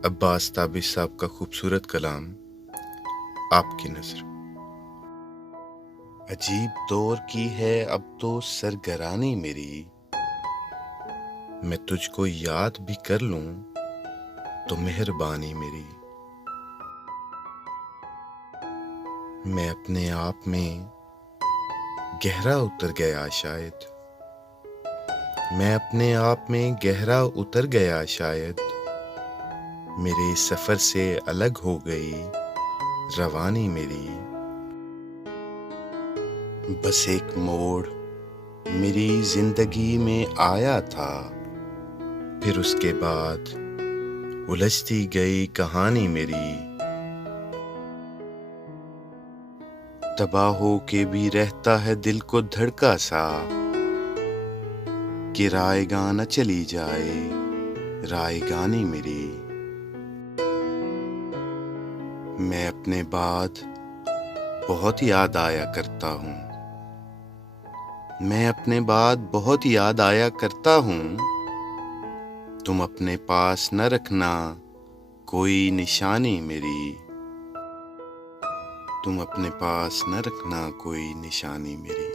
अब्बास ताबिश साहब का खूबसूरत कलाम आपकी नज़र। अजीब दौर की है अब तो सरगरानी मेरी, मैं तुझको याद भी कर लूं तो मेहरबानी मेरी। मैं अपने आप में गहरा उतर गया शायद, मैं अपने आप में गहरा उतर गया शायद, मेरे सफ़र से अलग हो गई रवानी मेरी। बस एक मोड़ मेरी जिंदगी में आया था, फिर उसके बाद उलझती गई कहानी मेरी। तबाह हो के भी रहता है दिल को धड़का सा, कि रायगा न चली जाए रायगानी मेरी। मैं अपने बाद बहुत याद आया करता हूँ, मैं अपने बाद बहुत याद आया करता हूँ। तुम अपने पास न रखना कोई निशानी मेरी, तुम अपने पास न रखना कोई निशानी मेरी।